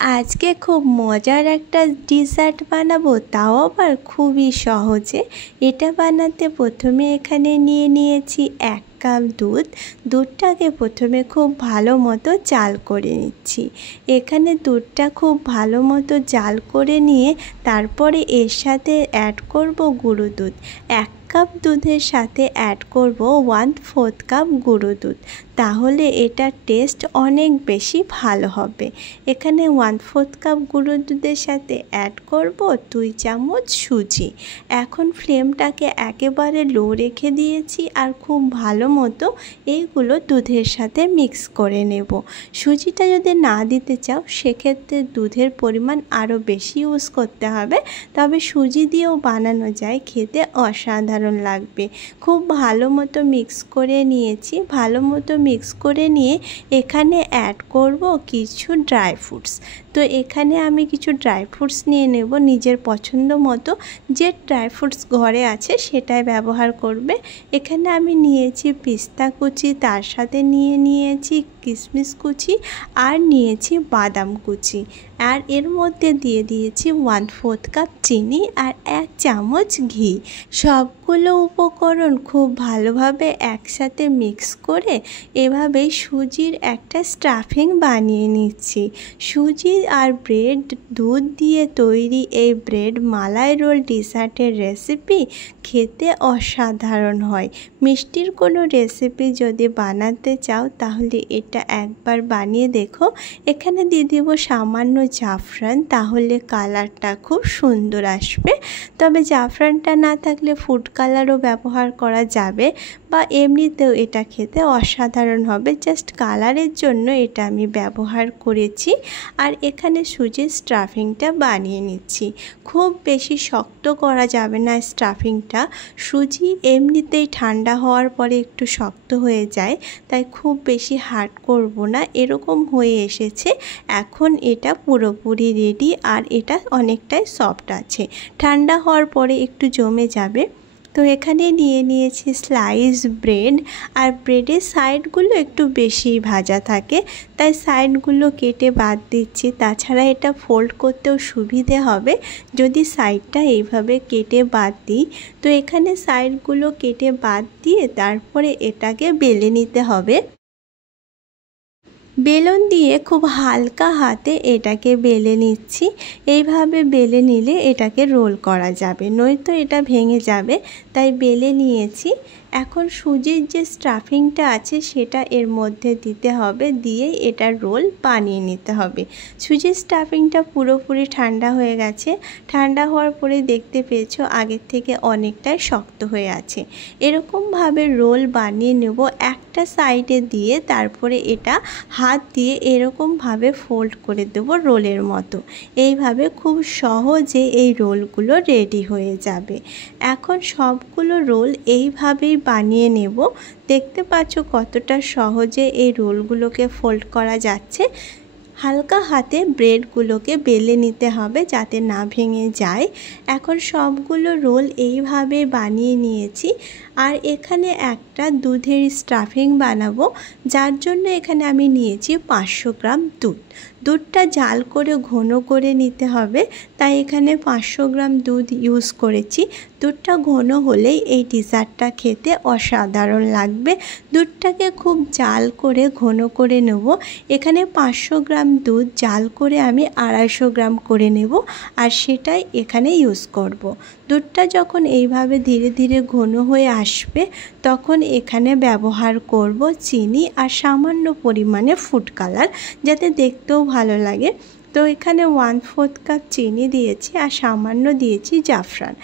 আজকে খুব মজার একটা ডিজার্ট বানাবো, তাও আবার খুবই সহজে। এটা বানাতে প্রথমে এখানে নিয়ে নিয়েছি 1 কাপ দুধ। দুধটাকে প্রথমে খুব ভালো মতো জাল করে নিচ্ছি। এখানে দুধটা খুব ভালো মতো জাল করে নিয়ে তারপরে এর সাথে অ্যাড করব গুঁড়ো দুধ। 1 কাপ দুধের সাথে অ্যাড করব 1/4 কাপ গুঁড়ো দুধ, তাহলে এটার টেস্ট অনেক বেশি ভালো হবে। এখানে 1/4 কাপ গুঁড়ো দুধের সাথে অ্যাড করব 2 চামচ সুজি। এখন ফ্লেমটাকে একেবারে লো রেখে দিয়েছি আর খুব ভালো মতো এইগুলো দুধের সাথে মিক্স করে নেব। সুজিটা যদি না দিতে চাও সেক্ষেত্রে দুধের পরিমাণ আরও বেশি ইউজ করতে হবে, তবে সুজি দিয়েও বানানো যায়, খেতে অসাধারণ লাগবে। খুব ভালো মতো মিক্স করে নিয়েছি। ভালো মতো মিক্স করে নিয়ে এখানে অ্যাড করব কিছু ড্রাই ফ্রুটস। তো এখানে আমি কিছু ড্রাই ফ্রুটস নিয়ে নেব নিজের পছন্দ মতো। যে ড্রাই ফ্রুটস ঘরে আছে সেটাই ব্যবহার করবে। এখানে আমি নিয়েছি পিস্তা কুচি, তার সাথে নিয়েছি কিশমিশ কুচি, আর নিয়েছি বাদাম কুচি, আর এর মধ্যে দিয়ে দিয়েছি 1/4 কাপ চিনি আর 1 চামচ ঘি। সবগুলো উপকরণ খুব ভালোভাবে একসাথে মিক্স করে এভাবেই সুজির একটা স্টাফিং বানিয়ে নিচ্ছি। সুজি আর ব্রেড দুধ দিয়ে তৈরি এই ব্রেড মালাই রোল ডিজার্টের রেসিপি খেতে অসাধারণ হয়। মিষ্টির কোনো রেসিপি যদি বানাতে চাও তাহলে এটা একবার বানিয়ে দেখো। এখানে দিয়ে দেবো সামান্য জাফরান, তাহলে কালারটা খুব সুন্দর আসবে। তবে জাফরানটা না থাকলে ফুড কালারও ব্যবহার করা যাবে, বা এমনিতেও এটা খেতে অসাধারণ হবে। জাস্ট কালারের জন্য এটা আমি ব্যবহার করেছি। আর এখানে সুজির স্টাফিংটা বানিয়ে নিচ্ছি। খুব বেশি শক্ত করা যাবে না স্টাফিংটা। সুজি এমনিতেই ঠান্ডা হওয়ার পরে একটু শক্ত হয়ে যায়, তাই খুব বেশি হার্ড করব না। এরকম হয়ে এসেছে। এখন এটা পুরোপুরি রেডি আর এটা অনেকটাই সফট আছে। ঠান্ডা হওয়ার পরে একটু জমে যাবে। তো এখানে নিয়েছি স্লাইস ব্রেড, আর ব্রেডের সাইডগুলো একটু বেশি ভাজা থাকে, তাই সাইডগুলো কেটে বাদ দিচ্ছি। তাছাড়া এটা ফোল্ড করতেও সুবিধে হবে যদি সাইডটা এইভাবে কেটে বাদ দিই। তো এখানে সাইডগুলো কেটে বাদ দিয়ে তারপরে এটাকে বেলে নিতে হবে। বেলুন দিয়ে খুব হালকা হাতে এটাকে বেলে নিচ্ছি। এইভাবে বেলে নিলে এটাকে রোল করা যাবে, নয়তো এটা ভেঙে যাবে, তাই বেলে নিয়েছি। এখন সুজির যে স্টাফিংটা আছে সেটা এর মধ্যে দিতে হবে, দিয়ে এটা রোল বানিয়ে নিতে হবে। সুজির স্টাফিংটা পুরোপুরি ঠান্ডা হয়ে গেছে। ঠান্ডা হওয়ার পরে দেখতে পেয়েছো আগের থেকে অনেকটাই শক্ত হয়ে আছে। এরকমভাবে রোল বানিয়ে নেব একটা সাইডে দিয়ে, তারপরে এটা হাত দিয়ে এরকমভাবে ফোল্ড করে দেব রোলের মতো। এইভাবে খুব সহজে এই রোলগুলো রেডি হয়ে যাবে। এখন সবগুলো রোল এইভাবেই বানিয়ে নেব। দেখতে পাচ্ছ কতটা সহজে এই রোলগুলোকে ফোল্ড করা যাচ্ছে। হালকা হাতে ব্রেডগুলোকে বেলে নিতে হবে যাতে না ভেঙে যায়। এখন সবগুলো রোল এইভাবে বানিয়ে নিয়েছি। আর এখানে একটা দুধের স্টাফিং বানাবো, যার জন্য এখানে আমি নিয়েছি 500 গ্রাম দুধ। দুধটা জাল করে ঘন করে নিতে হবে, তাই এখানে 500 গ্রাম দুধ ইউজ করেছি। দুধটা ঘন হলেই এই ডিজার্টটা খেতে অসাধারণ লাগবে। দুধটাকে খুব জাল করে ঘন করে নেব। এখানে 500 গ্রাম দুধ জাল করে আমি 250 গ্রাম করে নেব, আর সেটাই এখানে ইউজ করব। দুধটা যখন এইভাবে ধীরে ধীরে ঘন হয়ে আসবে তখন এখানে ব্যবহার করব চিনি আর সামান্য পরিমাণে ফুড কালার, যাতে দেখতেও ভালো লাগে। তো এখানে 1/4 কাপ চিনি দিয়েছি আর সামান্য দিয়েছি জাফরান।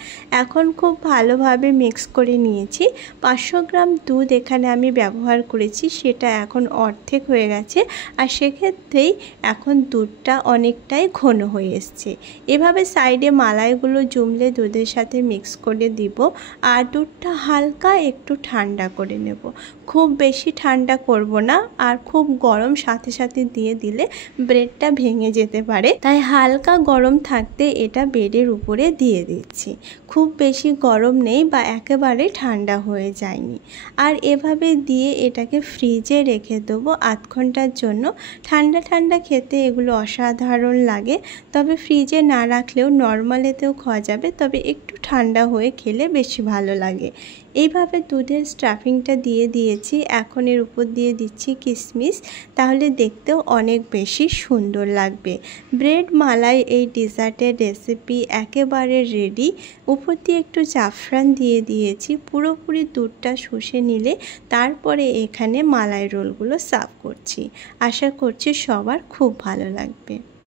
এখন খুব ভালোভাবে মিক্স করে নিয়েছি। 500 গ্রাম দুধ এখানে আমি ব্যবহার করেছি, সেটা এখন অর্ধেক হয়ে গেছে, আর সেক্ষেত্রেই এখন দুধটা অনেকটাই ঘন হয়ে এসছে। এভাবে সাইডে মালাইগুলো জমলে দুধের সাথে মিক্স করে দিব, আর দুধটা হালকা একটু ঠান্ডা করে নেব। খুব বেশি ঠান্ডা করব না, আর খুব গরম সাথে সাথে দিয়ে দিলে ব্রেডটা ভেঙে যেতে পারে, তাই হালকা গরম থাকতে এটা ব্রেডের উপরে দিয়ে দিচ্ছি। খুব বেশি গরম নেই বা একেবারে ঠান্ডা হয়ে যায়নি। আর এভাবে দিয়ে এটাকে ফ্রিজে রেখে দেবো 8 ঘন্টার জন্য। ঠান্ডা ঠান্ডা খেতে এগুলো অসাধারণ লাগে, তবে ফ্রিজে না রাখলেও নর্মালেতেও খাওয়া যাবে, তবে একটু ঠান্ডা হয়ে খেলে বেশি ভালো লাগে। এইভাবে দুধের স্টাফিংটা দিয়ে দিয়েছি, এখন এর উপর দিয়ে দিচ্ছি কিশমিশ, তাহলে দেখতেও অনেক বেশি সুন্দর লাগবে। ব্রেড মালাই এই ডেজার্টের রেসিপি একেবারে রেডি। উপর দিয়ে একটু জাফরান দিয়ে দিয়েছি। পুরোপুরি দুধটা শুষে নিলে তারপরে এখানে মালাই রোলগুলো সার্ভ করছি। আশা করছি সবার খুব ভালো লাগবে।